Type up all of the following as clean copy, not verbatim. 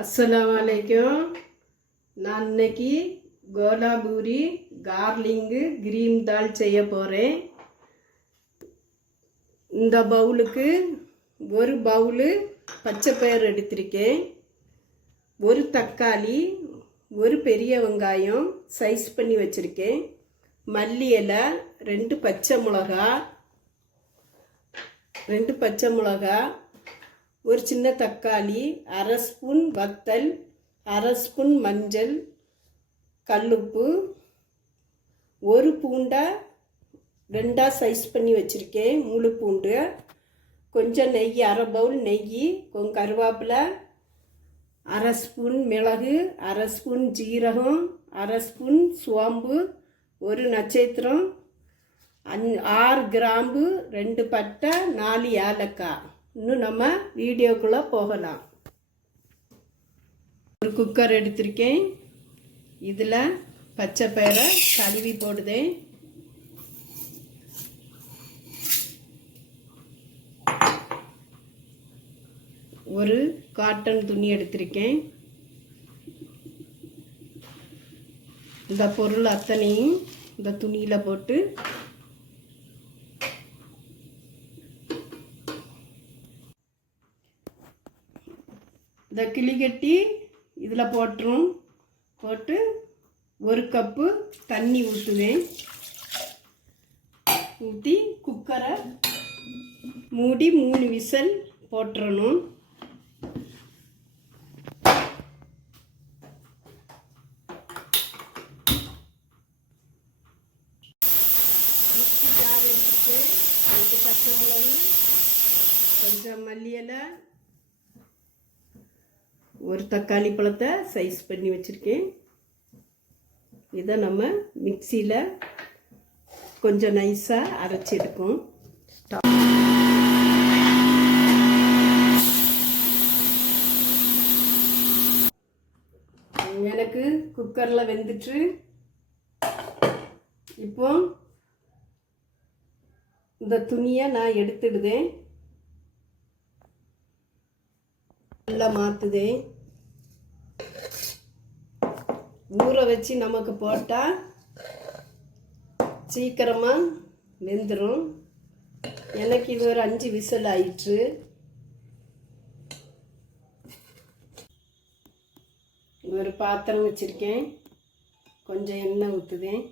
அஸ்ஸலாமு அலைக்கும். நான் இன்னைக்கு கோலாபூரி கார்லிங்கு கிரீன் தால் செய்ய போகிறேன். இந்த பவுலுக்கு ஒரு பவுலு பச்சைப்பயிறு எடுத்திருக்கேன், ஒரு தக்காளி, ஒரு பெரிய வெங்காயம் சைஸ் பண்ணி வச்சுருக்கேன், மல்லி இலை, ரெண்டு பச்சை மிளகா, ஒரு சின்ன தக்காளி, அரை ஸ்பூன் வத்தல், அரை ஸ்பூன் மஞ்சள், கல்லுப்பு, ஒரு பூண்டை ரெண்டாக சைஸ் பண்ணி வச்சுருக்கேன், முழு பூண்டு, கொஞ்சம் நெய், அரை பவுல் நெய், கொஞ்சம் கருவேப்பிலை, அரை ஸ்பூன் மிளகு, அரை ஸ்பூன் ஜீரகம், அரை ஸ்பூன் சோம்பு, ஒரு நட்சத்திரம், 6 கிராம்பு, 2 பட்டை, 4 ஏலக்காய். இன்னும் நம்ம வீடியோக்குள்ளே போகலாம். ஒரு குக்கர் எடுத்திருக்கேன், இதில் பச்சை பயிரை கழுவி போடுதேன். ஒரு காட்டன் துணி எடுத்திருக்கேன். இந்த பொருள் அத்தனையும் இந்த துணியில் போட்டு இந்த கிளி கட்டி இதில் போட்டு ஒரு கப்பு தண்ணி ஊற்றுவேன். ஊற்றி குக்கரை மூடி 3 விசில் போட்டுறணும். ஜார் எடுத்துட்டு 2 பச்சை மிளகு, கொஞ்சம் மல்லி இலை, ஒரு தக்காளி பழத்தை சைஸ் பண்ணி வச்சுருக்கேன். இதை நம்ம மிக்சியில் கொஞ்சம் நைஸாக அரைச்சி எடுக்கும். எனக்கு குக்கரில் வெந்துட்டு இப்போ இந்த துணியை நான் எடுத்துடுதேன், நல்லா மாற்றுதேன். ஊற வச்சு நமக்கு போட்டால் சீக்கிரமாக வெந்துடும். எனக்கு இது ஒரு 5 விசில் ஆயிற்று. ஒரு பாத்திரம் வச்சுருக்கேன், கொஞ்சம் எண்ணெய் ஊற்றுதேன்.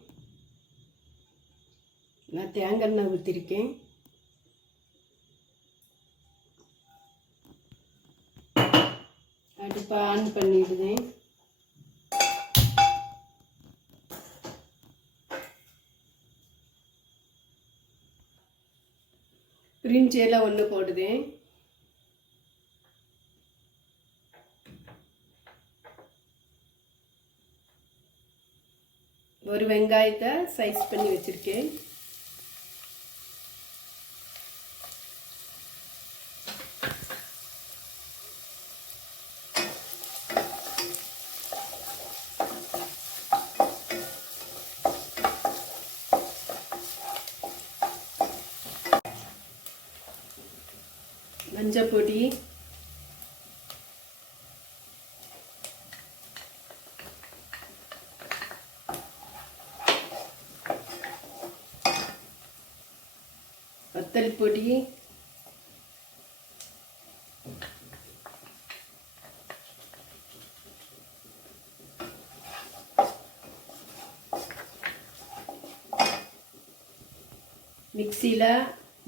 நான் தேங்காய் எண்ணெய் ஊற்றிருக்கேன். அடுப்பை ஆன் பண்ணிடுதேன். பிரிஞ்சியெல்லாம் ஒன்று போடுதேன். ஒரு வெங்காயத்தை சைஸ் பண்ணி வச்சுருக்கேன். மஞ்சள் பொடி, வத்தல் பொடி, மிக்சியில்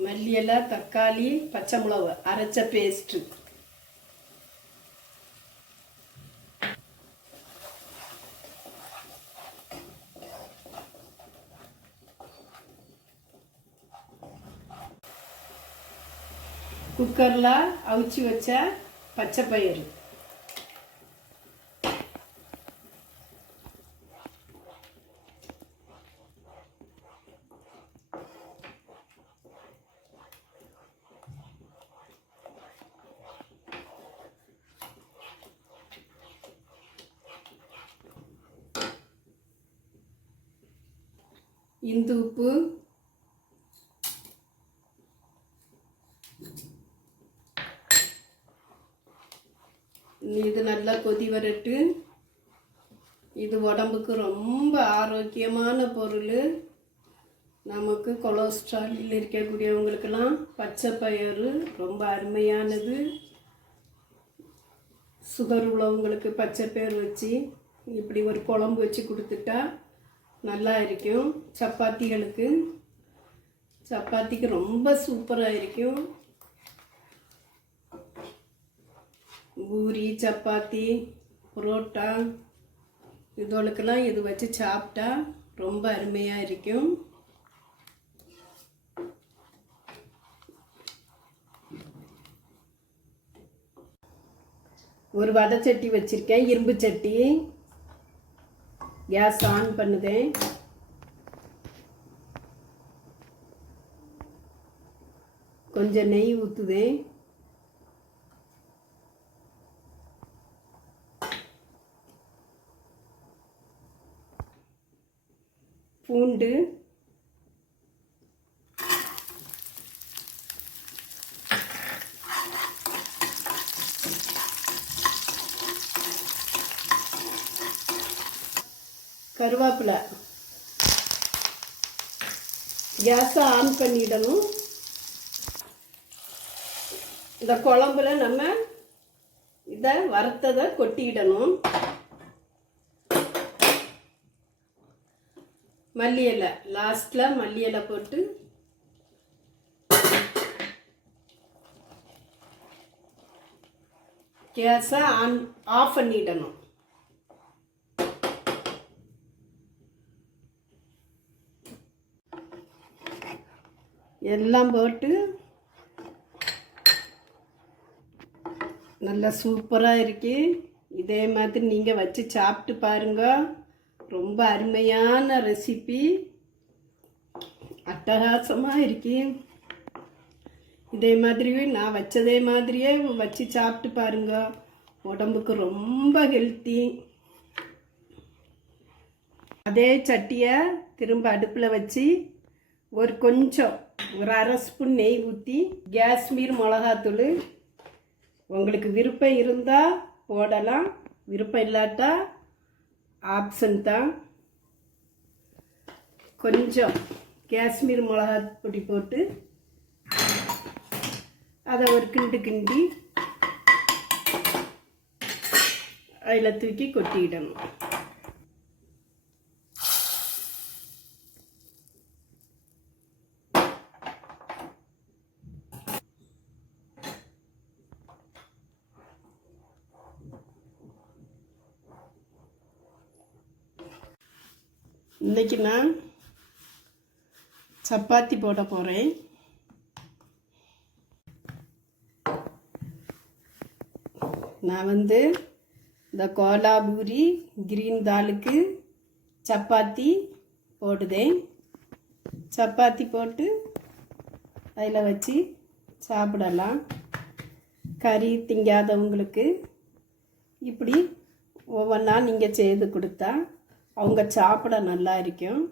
மல்லி இலை, தக்காளி, பச்சை மிளகு அரைச்ச பேஸ்ட்டு, குக்கரில் அவிச்சு வச்ச பச்சை பயிறு, இந்து உப்பு, இது நல்லா கொதி வரட்டு. இது உடம்புக்கு ரொம்ப ஆரோக்கியமான பொருள். நமக்கு கொலஸ்ட்ரால் இருக்கக்கூடியவங்களுக்கெல்லாம் பச்சை பயிறு ரொம்ப அருமையானது. சுகர் உள்ளவங்களுக்கு பச்சை பயிறு வச்சு இப்படி ஒரு குழம்பு வச்சு கொடுத்துட்டா நல்லா இருக்கும். சப்பாத்திக்கு ரொம்ப சூப்பராக இருக்கும். பூரி, சப்பாத்தி, புரோட்டா இதோளுக்கெல்லாம் இது வச்சு சாப்பிட்டா ரொம்ப அருமையாக இருக்கும். ஒரு வடை சட்டி வச்சுருக்கேன், இரும்பு சட்டி. கேஸ் ஆன் பண்ணுதேன். கொஞ்சம் நெய் ஊற்றுதேன். பூண்டு, கருவேப்பிலை. கேஸை ஆன் பண்ணிடணும். இந்த குழம்புல நம்ம இதை வறுத்ததை கொட்டிடணும். மல்லி இலை லாஸ்ட்டில் மல்லி இலை போட்டு கேஸை ஆஃப் பண்ணிடணும். எல்லாம் போட்டு நல்லா சூப்பராக இருக்கு. இதே மாதிரி நீங்கள் வச்சு சாப்பிட்டு பாருங்க. ரொம்ப அருமையான ரெசிபி, அட்டகாசமாக இருக்கு. இதே மாதிரி நான் வச்சதே மாதிரியே வச்சு சாப்பிட்டு பாருங்க. உடம்புக்கு ரொம்ப ஹெல்த்தி. அதே சட்டியை திரும்ப அடுப்பில் வச்சு ஒரு அரை ஸ்பூன் நெய் ஊற்றி காஷ்மீர் மிளகாத்தூள் உங்களுக்கு விருப்பம் இருந்தால் போடலாம், விருப்பம் இல்லாட்டா ஆப்ஷன் தான். கொஞ்சம் காஷ்மீர் மிளகாய் பொடி போட்டு அதை ஒரு கிண்டி அதில் தூக்கி கொட்டிடணும். இன்றைக்கி நான் சப்பாத்தி போட போகிறேன். நான் இந்த கோலாபூரி கிரீன் தாலுக்கு சப்பாத்தி போடுதேன். சப்பாத்தி போட்டு அதில் வச்சு சாப்பிடலாம். கறி திங்காதவங்களுக்கு இப்படி ஒவ்வொன்றா நீங்கள் செய்து கொடுத்தா அவங்க சாப்பிட நல்லா இருக்கும்.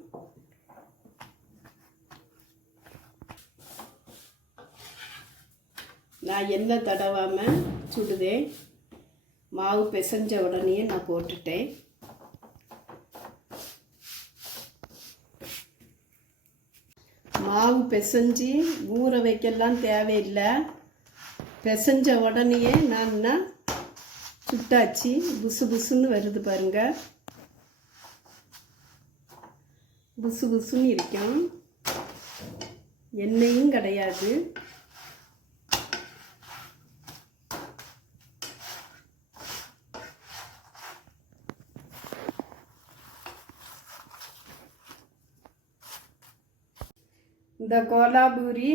நான் எண்ணெய் தடவாமல் சுடுதேன். மாவு பிசைஞ்ச உடனே நான் போட்டுட்டேன். மாவு பிசைஞ்சி ஊற வைக்கலாம் தேவையில்லை. பிசைஞ்ச உடனே நான் சுட்டாச்சு. புசு புசுன்னு வருது பாருங்க. புசு புசுன்னு இருக்கும். எண்ணெயும் கிடையாது. இந்த கோலாபூரி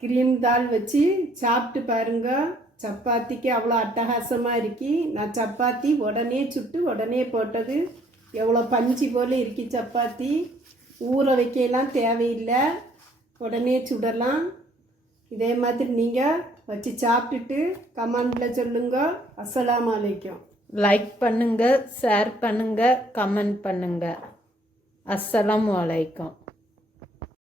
கிரீம் தால் வச்சு சாப்பிட்டு பாருங்க. சப்பாத்திக்கு அவ்வளோ அட்டகாசமாக இருக்கு. நான் சப்பாத்தி உடனே சுட்டு உடனே போட்டது. எவ்வளோ பஞ்சு போல் இருக்கு சப்பாத்தி. ஊற வைக்கலாம் தேவையில்லை, உடனே சுடலாம். இதே மாதிரி நீங்கள் வச்சு சாப்பிட்டுட்டு கமெண்டில் சொல்லுங்க. அஸ்ஸலாமு அலைக்கும். லைக் பண்ணுங்கள், ஷேர் பண்ணுங்கள், கமெண்ட் பண்ணுங்கள். அஸ்ஸலாமு அலைக்கும்.